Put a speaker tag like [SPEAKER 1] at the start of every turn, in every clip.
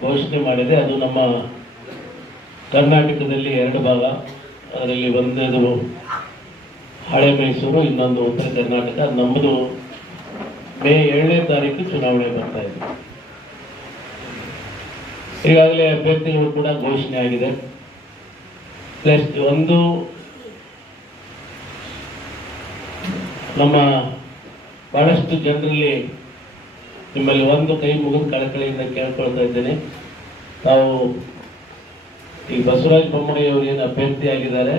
[SPEAKER 1] ಘೋಷಣೆ ಮಾಡಿದೆ. ಅದು ನಮ್ಮ ಕರ್ನಾಟಕದಲ್ಲಿ ಎರಡು ಭಾಗ. ಅದರಲ್ಲಿ ಒಂದೇದು ಹಳೆ ಮೈಸೂರು, ಇನ್ನೊಂದು ಉತ್ತರ ಕರ್ನಾಟಕ. ನಮ್ಮದು ಮೇ ಏಳನೇ ತಾರೀಕು ಚುನಾವಣೆ ಬರ್ತಾ ಇದೆ. ಈಗಾಗಲೇ ಅಭ್ಯರ್ಥಿಗಳು ಕೂಡ ಘೋಷಣೆ ಆಗಿದೆ. ಪ್ಲಸ್ ಒಂದು ನಮ್ಮ ಬಹಳಷ್ಟು ಜನರಲ್ಲಿ ನಿಮ್ಮಲ್ಲಿ ಒಂದು ಕೈ ಮುಗಿದು ಕಳಕಳಿಯಿಂದ ಕೇಳ್ಕೊಳ್ತಾ ಇದ್ದೇನೆ. ನಾವು ಈ ಬಸವರಾಜ ಬೊಮ್ಮಾಯಿ ಏನು ಅಭ್ಯರ್ಥಿ ಆಗಿದ್ದಾರೆ,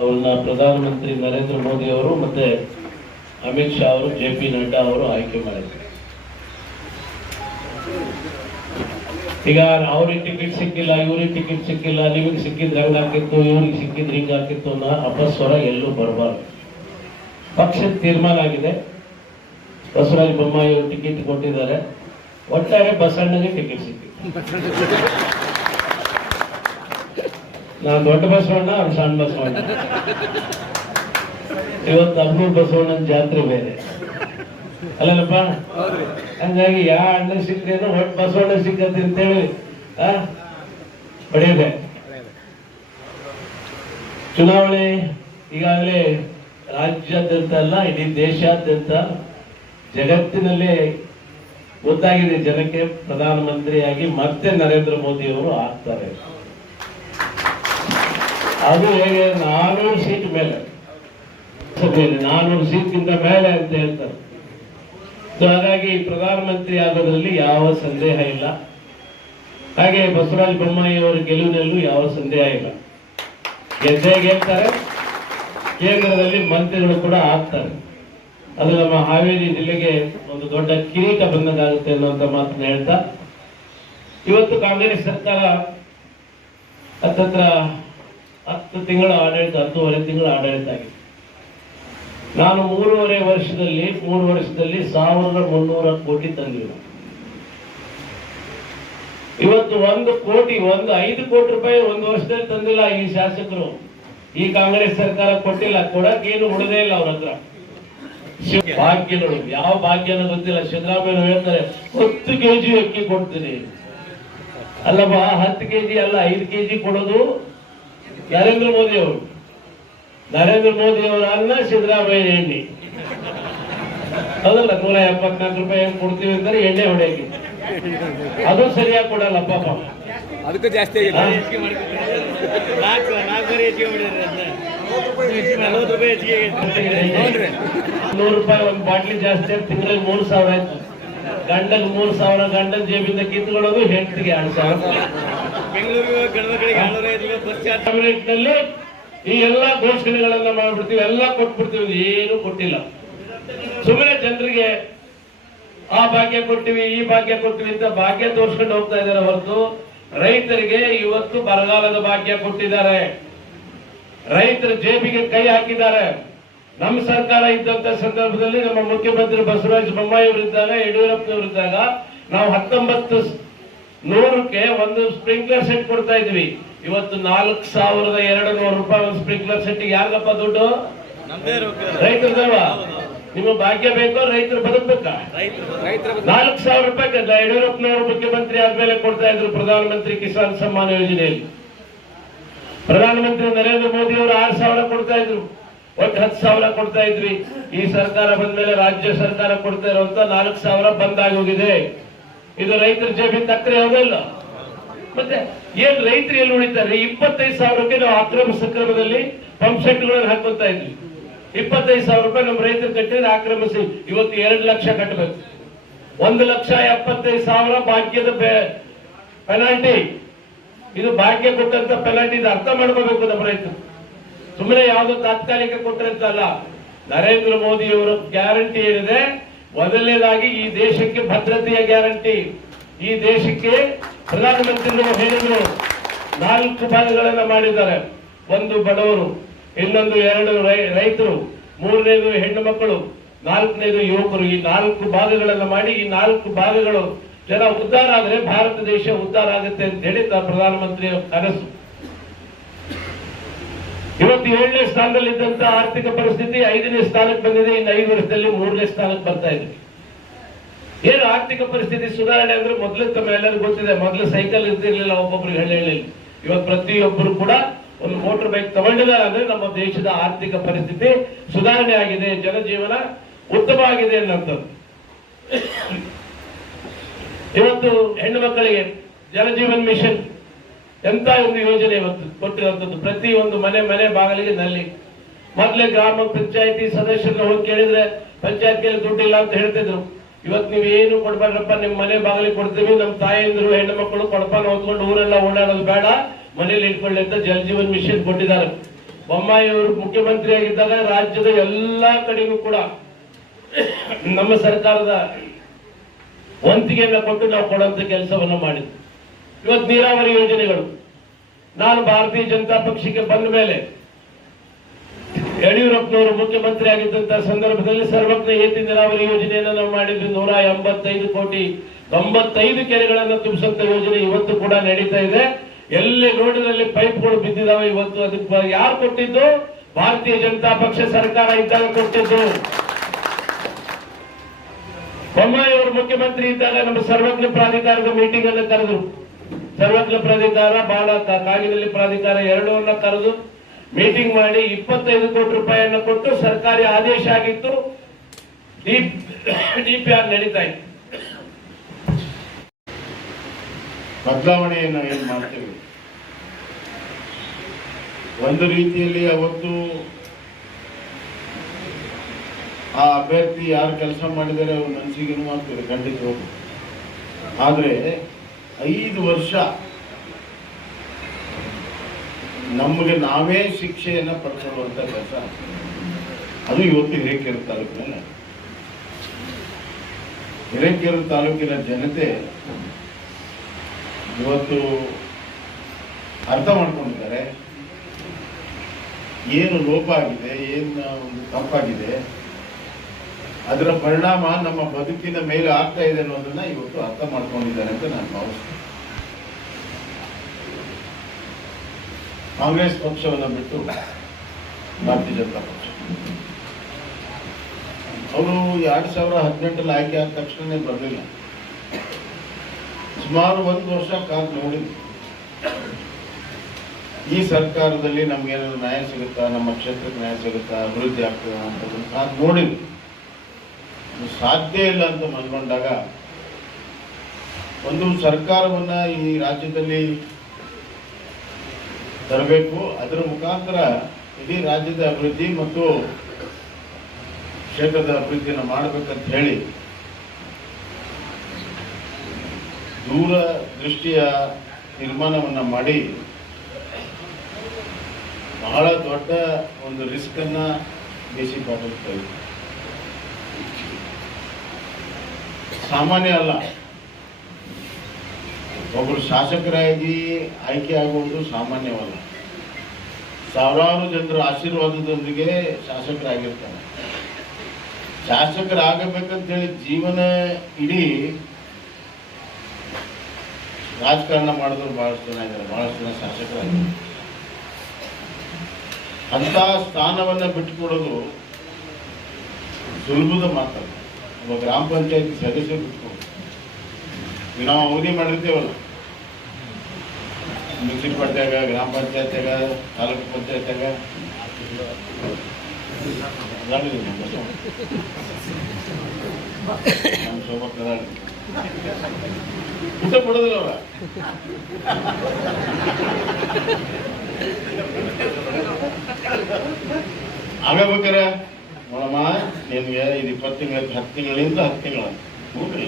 [SPEAKER 1] ಅವ್ರನ್ನ ಪ್ರಧಾನಮಂತ್ರಿ ನರೇಂದ್ರ ಮೋದಿ ಅವರು ಮತ್ತೆ ಅಮಿತ್ ಶಾ ಅವರು, ಜೆ ಪಿ ನಡ್ಡಾ ಅವರು ಆಯ್ಕೆ ಮಾಡಿದ್ದಾರೆ. ಈಗ ಅವ್ರಿಗೆ ಟಿಕೆಟ್ ಸಿಕ್ಕಿಲ್ಲ, ಇವ್ರಿಗೆ ಟಿಕೆಟ್ ಸಿಕ್ಕಿಲ್ಲ, ನಿಮಗೆ ಸಿಕ್ಕಿದ್ರೆ ಹಂಗೆ ಹಾಕಿತ್ತು ಇವ್ರಿಗೆ ಸಿಕ್ಕಿದ್ರೆ ಹಿಂಗೆ ಹಾಕಿತ್ತು ಅನ್ನೋ ಅಪಸ್ವರ ಎಲ್ಲೂ ಬರಬಾರ್ದು. ಪಕ್ಷದ ತೀರ್ಮಾನ ಆಗಿದೆ. ಬಸವರಾಜ ಬೊಮ್ಮಾಯಿ ಅವರು ಟಿಕೆಟ್ ಕೊಟ್ಟಿದ್ದಾರೆ. ಒಟ್ಟಾರೆ ಬಸವಣ್ಣಗೆ ಟಿಕೆಟ್ ಸಿಕ್ಕಿ ನಾನು ದೊಡ್ಡ ಬಸವಣ್ಣ ಅವ್ರು ಸಣ್ಣ ಬಸವಣ್ಣ. ಇವತ್ತು ಅಬ್ಬೂರ್ ಬಸವಣ್ಣನ ಜಾತ್ರೆ ಬೇರೆ. ಅಲ್ಲಲ್ಲಪ್ಪ? ಹಂಗಾಗಿ ಯಾ ಅಣ್ಣ ಸಿಕ್ಕೇನೋ ಒಟ್ಟು ಬಸವಣ್ಣ ಸಿಕ್ಕತ್ತೆ ಅಂತೇಳಿ ಆ? ಪಡೆಯದೆ. ಚುನಾವಣೆ ಈಗಾಗಲೇ ರಾಜ್ಯಾದ್ಯಂತ ಅಲ್ಲ ಇಡೀ ದೇಶಾದ್ಯಂತ ಜಗತ್ತಿನಲ್ಲೇ ಗೊತ್ತಾಗಿದೆ ಜನಕ್ಕೆ ಪ್ರಧಾನಮಂತ್ರಿಯಾಗಿ ಮತ್ತೆ ನರೇಂದ್ರ ಮೋದಿ ಅವರು ಆಗ್ತಾರೆ. ಅದು ಹೇಗೆ? ನಾನೂರು ಸೀಟ್ ಮೇಲೆ. ನಾನೂರು ಸೀಟ್ಗಿಂತ ಮೇಲೆ ಅಂತ ಹೇಳ್ತಾರೆ. ಹಾಗಾಗಿ ಪ್ರಧಾನಮಂತ್ರಿ ಆಗೋದ್ರಲ್ಲಿ ಯಾವ ಸಂದೇಹ ಇಲ್ಲ. ಹಾಗೆ ಬಸವರಾಜ ಬೊಮ್ಮಾಯಿ ಅವರ ಗೆಲುವಿನಲ್ಲೂ ಯಾವ ಸಂದೇಹ ಇಲ್ಲ. ಗೆದ್ದೇ ಗೆಲ್ತಾರೆ. ಕೇಂದ್ರದಲ್ಲಿ ಮಂತ್ರಿಗಳು ಕೂಡ ಆಗ್ತಾರೆ. ಅದು ನಮ್ಮ ಹಾವೇರಿ ಜಿಲ್ಲೆಗೆ ಒಂದು ದೊಡ್ಡ ಕಿರೀಟ ಬಂದಂಗಾಗುತ್ತೆ ಅನ್ನುವಂಥ ಮಾತನ್ನ ಹೇಳ್ತಾ, ಇವತ್ತು ಕಾಂಗ್ರೆಸ್ ಸರ್ಕಾರ ಹತ್ತತ್ರ ಹತ್ತು ತಿಂಗಳ ಆಡಳಿತ, ಹತ್ತೂವರೆ ತಿಂಗಳ ಆಡಳಿತ ಆಗಿದೆ. ನಾನು ಮೂರುವರೆ ವರ್ಷದಲ್ಲಿ, ಮೂರು ವರ್ಷದಲ್ಲಿ ಸಾವಿರದ ಮುನ್ನೂರ ಕೋಟಿ ತಂದಿಲ್ಲ ಇವತ್ತು ಒಂದು ಕೋಟಿ, ಒಂದು ಐದು ಕೋಟಿ ರೂಪಾಯಿ ಒಂದು ವರ್ಷದಲ್ಲಿ ತಂದಿಲ್ಲ ಈ ಶಾಸಕರು. ಈ ಕಾಂಗ್ರೆಸ್ ಸರ್ಕಾರ ಕೊಟ್ಟಿಲ್ಲ ಕೊಡಕ್ಕೆ ಏನು ಉಳಿದೇ ಇಲ್ಲ ಅವ್ರ ಹತ್ರ. ಭಾಗ್ಯಗಳು ಯಾವ ಭಾಗ್ಯನ ಗೊತ್ತಿಲ್ಲ. ಸಿದ್ದರಾಮಯ್ಯ ಹೇಳ್ತಾರೆ ಹತ್ತು ಕೆಜಿ ಅಕ್ಕಿ ಕೊಡ್ತೀನಿ. ಅಲ್ಲಪ್ಪ ಹತ್ತು ಕೆಜಿ ಅಲ್ಲ ಐದು ಕೆಜಿ ಕೊಡೋದು ನರೇಂದ್ರ ಮೋದಿ ಅವರು ನರೇಂದ್ರ ಮೋದಿ ಅವರ ಅನ್ನ ಸಿದ್ದರಾಮಯ್ಯ ಎಣ್ಣೆ. ಅದಲ್ಲ ನೂರ ಎಪ್ಪತ್ನಾಲ್ಕು ರೂಪಾಯಿ ಹೆಂಗ್ ಕೊಡ್ತೀವಿ ಅಂತಾರೆ ಎಣ್ಣೆ ಹೊಡೆಯಕ್ಕೆ. ಅದು ಸರಿಯಾಗಿ ಕೊಡಲ್ಲ ಪಾಪ.
[SPEAKER 2] ಅದಕ್ಕೂ ಜಾಸ್ತಿ
[SPEAKER 1] ನೂರು ರೂಪಾಯಿ ಒಂದು ಬಾಟ್ಲಿ ಜಾಸ್ತಿ ತಿಂಗಳಿಗೆ ಮೂರು ಸಾವಿರ ಆಯ್ತು. ಗಂಡಗ್ ಮೂರು ಸಾವಿರ ಗಂಡನ ಜೇಬಿಂದ ಕಿತ್ಕೊಳ್ಳೋದು ಹೆಂಡತಿಗೆ ಎರಡು ಸಾವಿರ.
[SPEAKER 3] ಬೆಂಗಳೂರಿಗೆ
[SPEAKER 1] ಈ ಎಲ್ಲಾ ಘೋಷಣೆಗಳನ್ನ ಮಾಡ್ಬಿಡ್ತೀವಿ, ಎಲ್ಲ ಕೊಟ್ಬಿಡ್ತೀವಿ ಏನು ಕೊಟ್ಟಿಲ್ಲ. ಸುಮ್ಮನೆ ಜನರಿಗೆ, ಆ ಭಾಗ್ಯ ಕೊಟ್ಟಿವಿ ಈ ಭಾಗ್ಯ ಕೊಟ್ಟಿವಿ ಅಂತ ಭಾಗ್ಯ ತೋರ್ಸ್ಕೊಂಡು ಹೋಗ್ತಾ ಇದ್ದಾರೆ ಹೊರತು ರೈತರಿಗೆ ಇವತ್ತು ಬರಗಾಲದ ಭಾಗ್ಯ ಕೊಟ್ಟಿದ್ದಾರೆ. ರೈತರ ಜೇಬಿಗೆ ಕೈ ಹಾಕಿದ್ದಾರೆ. ನಮ್ಮ ಸರ್ಕಾರ ಇದ್ದಂತ ಸಂದರ್ಭದಲ್ಲಿ ನಮ್ಮ ಮುಖ್ಯಮಂತ್ರಿ ಬಸವರಾಜ ಬೊಮ್ಮಾಯಿ ಅವರಿದ್ದಾಗ ಯಡಿಯೂರಪ್ಪನವರಿದ್ದಾಗ ನಾವು ಹತ್ತೊಂಬತ್ತು ನೂರಕ್ಕೆ ಒಂದು ಸ್ಪ್ರಿಂಕ್ಲರ್ ಸೆಟ್ ಕೊಡ್ತಾ ಇದ್ವಿ. ಇವತ್ತು ನಾಲ್ಕು ಸಾವಿರದ ಎರಡು ನೂರು ರೂಪಾಯಿ ಒಂದು ಸ್ಪ್ರಿಂಕ್ಲರ್ ಸೆಟ್ ಯಾರಪ್ಪ ದುಡ್ಡು?
[SPEAKER 3] ರೈತರದವ
[SPEAKER 1] ರೈತರದಲ್ವಾ? ನಿಮ್ಮ ಭಾಗ್ಯ ಬೇಕೋ ರೈತರು ಬದುಕಬೇಕಾ? ನಾಲ್ಕು ಸಾವಿರ ರೂಪಾಯಿ ಯಡಿಯೂರಪ್ಪನವರು ಮುಖ್ಯಮಂತ್ರಿ ಆದ್ಮೇಲೆ ಕೊಡ್ತಾ ಇದ್ರು ಪ್ರಧಾನಮಂತ್ರಿ ಕಿಸಾನ್ ಸಮ್ಮಾನ ಯೋಜನೆಯಲ್ಲಿ. ಪ್ರಧಾನಮಂತ್ರಿ ನರೇಂದ್ರ ಮೋದಿ ಅವರು ಆರು ಸಾವಿರ ಕೊಡ್ತಾ ಇದ್ರು. ಒಟ್ಟು ಹತ್ತು ಸಾವಿರ ಕೊಡ್ತಾ ಇದ್ರಿ. ಈ ಸರ್ಕಾರ ಬಂದ ಮೇಲೆ ರಾಜ್ಯ ಸರ್ಕಾರ ಕೊಡ್ತಾ ಇರುವಂತ ನಾಲ್ಕು ಸಾವಿರ ಬಂದಾಗಿ ಹೋಗಿದೆ ಇದು ರೈತರ ಜೇಬಿ ತಕ್ಕರೆ ಹೋಗಲ್ಲ ಮತ್ತೆ ಏನ್ ರೈತರು ಎಲ್ಲಿ ಉಳಿತಾರೆ? ಇಪ್ಪತ್ತೈದು ಸಾವಿರಕ್ಕೆ ನಾವು ಅಕ್ರಮ ಸಕ್ರಮದಲ್ಲಿ ಪಂಪ್ ಸೆಟ್ಗಳನ್ನು ಇದ್ವಿ. ಇಪ್ಪತ್ತೈದು ಸಾವಿರ ರೂಪಾಯಿ ನಮ್ಮ ರೈತರು ಕಟ್ಟಿದ್ರೆ ಆಕ್ರಮಿಸಿ ಇವತ್ತು ಎರಡು ಲಕ್ಷ ಕಟ್ಟಬೇಕು ಒಂದು ಲಕ್ಷ ಎಪ್ಪತ್ತೈದು ಸಾವಿರ ಭಾಗ್ಯದ ಪೆನಾಲ್ಟಿ ಇದು ಭಾಗ್ಯ ಕೊಟ್ಟಂತ ಪೆನಾಲ್ಟಿ ಇದು ಅರ್ಥ ಮಾಡ್ಕೋಬೇಕು ನಮ್ಮ ರೈತರು. ಸುಮ್ಮನೆ ಯಾವುದೋ ತಾತ್ಕಾಲಿಕ ಕೊಟ್ಟರೆ ಅಂತ ಅಲ್ಲ. ನರೇಂದ್ರ ಮೋದಿ ಅವರ ಗ್ಯಾರಂಟಿ ಏನಿದೆ? ಮೊದಲನೇದಾಗಿ ಈ ದೇಶಕ್ಕೆ ಭದ್ರತೆಯ ಗ್ಯಾರಂಟಿ. ಈ ದೇಶಕ್ಕೆ ಪ್ರಧಾನಮಂತ್ರಿಗಳು ಹೇಳಿದ್ರು, ನಾಲ್ಕು ಭಾಗಗಳನ್ನ ಮಾಡಿದ್ದಾರೆ. ಒಂದು ಬಡವರು, ಇನ್ನೊಂದು ಎರಡು ರೈತರು, ಮೂರನೇದು ಹೆಣ್ಣು ಮಕ್ಕಳು, ನಾಲ್ಕನೇದು ಯುವಕರು. ಈ ನಾಲ್ಕು ಭಾಗಗಳನ್ನ ಮಾಡಿ ಈ ನಾಲ್ಕು ಭಾಗಗಳು ಜನ ಉದ್ಧಾರ ಆದರೆ ಭಾರತ ದೇಶ ಉದ್ಧಾರ ಆಗುತ್ತೆ ಅಂತ ಹೇಳಿ ಪ್ರಧಾನಮಂತ್ರಿ ಕನಸು. ಇವತ್ತು ಏಳನೇ ಸ್ಥಾನದಲ್ಲಿದ್ದಂತ ಆರ್ಥಿಕ ಪರಿಸ್ಥಿತಿ ಐದನೇ ಸ್ಥಾನಕ್ಕೆ ಬಂದಿದೆ, ಇನ್ನು ಐದು ವರ್ಷದಲ್ಲಿ ಮೂರನೇ ಸ್ಥಾನಕ್ಕೆ ಬರ್ತಾ ಇದ್ವಿ ಏನು ಆರ್ಥಿಕ ಪರಿಸ್ಥಿತಿ ಸುಧಾರಣೆ ಅಂದ್ರೆ ಮೊದಲು ತಮ್ಮ ಎಲ್ಲರಿಗೂ ಗೊತ್ತಿದೆ, ಮೊದಲು ಸೈಕಲ್ ಇರ್ತಿರ್ಲಿಲ್ಲ, ಒಬ್ಬೊಬ್ರು ಹೇಳಿ ಇವಾಗ ಪ್ರತಿಯೊಬ್ಬರು ಕೂಡ ಒಂದು ಮೋಟರ್ ಬೈಕ್ ತಗೊಂಡಿದ್ದಾರೆ ಅಂದ್ರೆ ನಮ್ಮ ದೇಶದ ಆರ್ಥಿಕ ಪರಿಸ್ಥಿತಿ ಸುಧಾರಣೆ ಆಗಿದೆ, ಜನಜೀವನ ಉತ್ತಮ ಆಗಿದೆ ಅನ್ನೋಂಥದ್ದು ಇವತ್ತು ಹೆಣ್ಣು ಮಕ್ಕಳಿಗೆ ಜಲಜೀವನ್ ಮಿಷನ್ ಎಂತ ಒಂದು ಯೋಜನೆ ಇವತ್ತು ಕೊಟ್ಟಿರುವಂತದ್ದು ಪ್ರತಿ ಒಂದು ಮನೆ ಮನೆ ಬಾಗಿಲಿಗೆ ನಲ್ಲಿ. ಮೊದಲೇ ಗ್ರಾಮ ಪಂಚಾಯತಿ ಸದಸ್ಯರನ್ನ ಹೋಗಿ ಕೇಳಿದ್ರೆ ಪಂಚಾಯತ್ಗೆ ದುಡ್ಡಿಲ್ಲ ಅಂತ ಹೇಳ್ತಿದ್ರು. ಇವತ್ತು ನೀವು ಏನು ಕೊಡ್ಬಾರ್ದಪ್ಪ, ನಿಮ್ ಮನೆ ಬಾಗಿಲಿಗೆ ಕೊಡ್ತೀವಿ ನಮ್ಮ ತಾಯಂದಿರು, ಹೆಣ್ಣು ಮಕ್ಕಳು ಕೊಡಪಾನ ಹೊತ್ಕೊಂಡು ಊರೆಲ್ಲ ಓಡಾಡೋದು ಬೇಡ. ಮನೇಲಿ ಇಟ್ಕೊಳ್ಳಿ ಅಂತ ಜಲಜೀವನ್ ಮಿಷನ್ ಕೊಟ್ಟಿದ್ದಾರೆ. ಬೊಮ್ಮಾಯಿ ಅವರು ಮುಖ್ಯಮಂತ್ರಿ ಆಗಿದ್ದಾಗ ರಾಜ್ಯದ ಎಲ್ಲಾ ಕಡೆಗೂ ಕೂಡ ನಮ್ಮ ಸರ್ಕಾರದ ವಂತಿಗೆಯನ್ನ ಕೊಟ್ಟು ನಾವು ಕೊಡುವಂತ ಕೆಲಸವನ್ನ ಮಾಡಿದ್ವಿ. ಇವತ್ತು ನೀರಾವರಿ ಯೋಜನೆಗಳು. ನಾನು ಭಾರತೀಯ ಜನತಾ ಪಕ್ಷಕ್ಕೆ ಬಂದ ಮೇಲೆ ಯಡಿಯೂರಪ್ಪನವರು ಮುಖ್ಯಮಂತ್ರಿ ಆಗಿದ್ದಂತ ಸಂದರ್ಭದಲ್ಲಿ ಸರ್ವಜ್ಞ ಏತಿ ನೀರಾವರಿ ಯೋಜನೆಯನ್ನು ನಾವು ಮಾಡಿದ್ವಿ. ನೂರ ಎಂಬತ್ತೈದು ಕೋಟಿ ತೊಂಬತ್ತೈದು ಕೆರೆಗಳನ್ನು ತುಂಬಿಸಂತ ಯೋಜನೆ ಇವತ್ತು ಕೂಡ ನಡೀತಾ ಇದೆ. ಎಲ್ಲಿ ರೋಡಿನಲ್ಲಿ ಪೈಪ್ಗಳು ಬಿದ್ದಿದಾವೆ ಇವತ್ತು ಅದಕ್ಕೆ ಯಾರು ಕೊಟ್ಟಿದ್ದು? ಭಾರತೀಯ ಜನತಾ ಪಕ್ಷ ಸರ್ಕಾರ ಇದ್ದಾಗ ಕೊಟ್ಟಿದ್ದು. ಬೊಮ್ಮಾಯಿ ಅವರು ಮುಖ್ಯಮಂತ್ರಿ ಇದ್ದಾಗ ನಮ್ಮ ಸರ್ವಜ್ಞ ಪ್ರಾಧಿಕಾರದ ಮೀಟಿಂಗ್ ಅನ್ನು ಕರೆದು, ಸರ್ವಜ್ಞ ಪ್ರಾಧಿಕಾರ ಬಾಲ ಕಾಗಿನಲ್ಲಿ ಕಾಗಿನೆಲೆ ಪ್ರಾಧಿಕಾರ ಎರಡನ್ನ ಕರೆದು ಮೀಟಿಂಗ್ ಮಾಡಿ ಇಪ್ಪತ್ತೈದು ಕೋಟಿ ರೂಪಾಯಿಯನ್ನು ಕೊಟ್ಟು ಸರ್ಕಾರಿ ಆದೇಶ ಆಗಿತ್ತು. ಡಿಪಿಆರ್ ನಡೀತಾ ಇತ್ತು.
[SPEAKER 4] ಬದಲಾವಣೆಯನ್ನು ಏನು ಮಾಡ್ತೇವೆ? ಒಂದು ರೀತಿಯಲ್ಲಿ ಅವತ್ತು ಆ ಅಭ್ಯರ್ಥಿ ಯಾರು ಕೆಲಸ ಮಾಡಿದರೆ ಅವ್ರ ಮನಸ್ಸಿಗೆ ಆಗ್ತದೆ ಹೋಗಿ. ಆದರೆ ಐದು ವರ್ಷ ನಮಗೆ ನಾವೇ ಶಿಕ್ಷೆಯನ್ನು ಪಡ್ಕೊಳ್ಳುವಂಥ ಕೆಲಸ. ಅದು ಇವತ್ತು ಹಿರೇಕೆರೆ ತಾಲೂಕಿನಲ್ಲಿ ಹಿರೇಕೆರೆ ತಾಲೂಕಿನ ಜನತೆ ಇವತ್ತು ಅರ್ಥ ಮಾಡ್ಕೊಂಡಿದ್ದಾರೆ. ಏನು ಲೋಪ ಆಗಿದೆ, ಏನು ಒಂದು ತಪ್ಪಾಗಿದೆ. ಅದರ ಪರಿಣಾಮ ನಮ್ಮ ಬದುಕಿನ ಮೇಲೆ ಆಗ್ತಾ ಇದೆ ಅನ್ನೋದನ್ನ ಇವತ್ತು ಅರ್ಥ ಮಾಡ್ಕೊಂಡಿದ್ದಾರೆ ಅಂತ ನಾನು ಭಾವಿಸ್ತೇನೆ. ಕಾಂಗ್ರೆಸ್ ಪಕ್ಷವನ್ನು ಬಿಟ್ಟು ಭಾರತೀಯ ಜನತಾ ಪಕ್ಷ. ಅವರು ಎರಡು ಸಾವಿರ ಹದಿನೆಂಟರಲ್ಲಿ ಆಯ್ಕೆ ಆದ ತಕ್ಷಣನೇ ಬರಲಿಲ್ಲ. ಸುಮಾರು ಒಂದು ವರ್ಷ ಕಾದು ನೋಡಿದ್ವಿ ಈ ಸರ್ಕಾರದಲ್ಲಿ ನಮ್ಗೆ ಏನಾದ್ರು ನ್ಯಾಯ ಸಿಗುತ್ತಾ? ನಮ್ಮ ಕ್ಷೇತ್ರಕ್ಕೆ ನ್ಯಾಯ ಸಿಗುತ್ತಾ? ಅಭಿವೃದ್ಧಿ ಆಗ್ತದ ಅಂತ ಕಾದು ನೋಡಿದ್ವಿ. ಸಾಧ್ಯ ಇಲ್ಲ ಅಂತ ಮನ್ಕೊಂಡಾಗ ಒಂದು ಸರ್ಕಾರವನ್ನ ಈ ರಾಜ್ಯದಲ್ಲಿ ತರಬೇಕು, ಅದರ ಮುಖಾಂತರ ಇಡೀ ರಾಜ್ಯದ ಅಭಿವೃದ್ಧಿ ಮತ್ತು ಕ್ಷೇತ್ರದ ಅಭಿವೃದ್ಧಿಯನ್ನು ಮಾಡಬೇಕಂತ ಹೇಳಿ ದೂರ ದೃಷ್ಟಿಯ ತೀರ್ಮಾನವನ್ನು ಮಾಡಿ ಬಹಳ ದೊಡ್ಡ ಒಂದು ರಿಸ್ಕನ್ನು ಇದ್ರು ಸಾಮಾನ್ಯ ಅಲ್ಲ. ಒಬ್ಬರು ಶಾಸಕರಾಗಿ ಆಯ್ಕೆ ಆಗುವುದು ಸಾಮಾನ್ಯವಲ್ಲ. ಸಾವಿರಾರು ಜನರ ಆಶೀರ್ವಾದದೊಂದಿಗೆ ಶಾಸಕರಾಗಿರ್ತಾರೆ. ಶಾಸಕರಾಗಬೇಕಂತ ಹೇಳಿ ಜೀವನ ಇಡೀ ರಾಜಕಾರಣ ಮಾಡಿದ್ರು ಬಹಳಷ್ಟು ಜನ ಇದ್ದಾರೆ. ಬಹಳಷ್ಟು ಜನ ಶಾಸಕರಾಗಿದ್ದಾರೆ. ಅಂತ ಸ್ಥಾನವನ್ನ ಬಿಟ್ಟುಕೊಡೋದು ಸುಲಭದ ಮಾತಲ್ಲ. ಒಬ್ಬ ಗ್ರಾಮ ಪಂಚಾಯತಿ ಸದಸ್ಯ ಬಿಟ್ಕೊಂಡು ನಾವು ಅವಧಿ ಮಾಡಿರ್ತೇವಲ್ಲ. ಮುನ್ಸಿಪಾಲ್ಟಿಯಾಗ, ಗ್ರಾಮ ಪಂಚಾಯತ್ಯಾಗ, ತಾಲೂಕು ಪಂಚಾಯತ್ಯಾಗ. ನಮ್ಮ ಅದಾಡಿದ್ವಿ. ಊಟ ಕೊಡೋದಿಲ್ಲ ಅವರ. ಆಗಬೇಕಾರೆ ನೋಡಮ್ಮ ನಿನ್ಗೆ ಇದು ಇಪ್ಪತ್ತು ತಿಂಗಳ ಹತ್ತು ತಿಂಗಳಿಂದ ಹತ್ತು ತಿಂಗಳ. ಹೋಗ್ರಿ